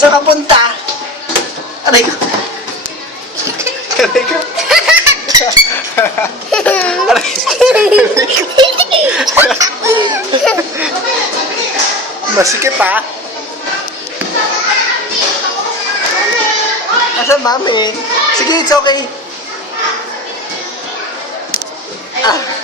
Saan ka punta? Aray ko. Aray ko. Aray ko. Masikip ha? Asan mami? Sige, it's okay. Ah.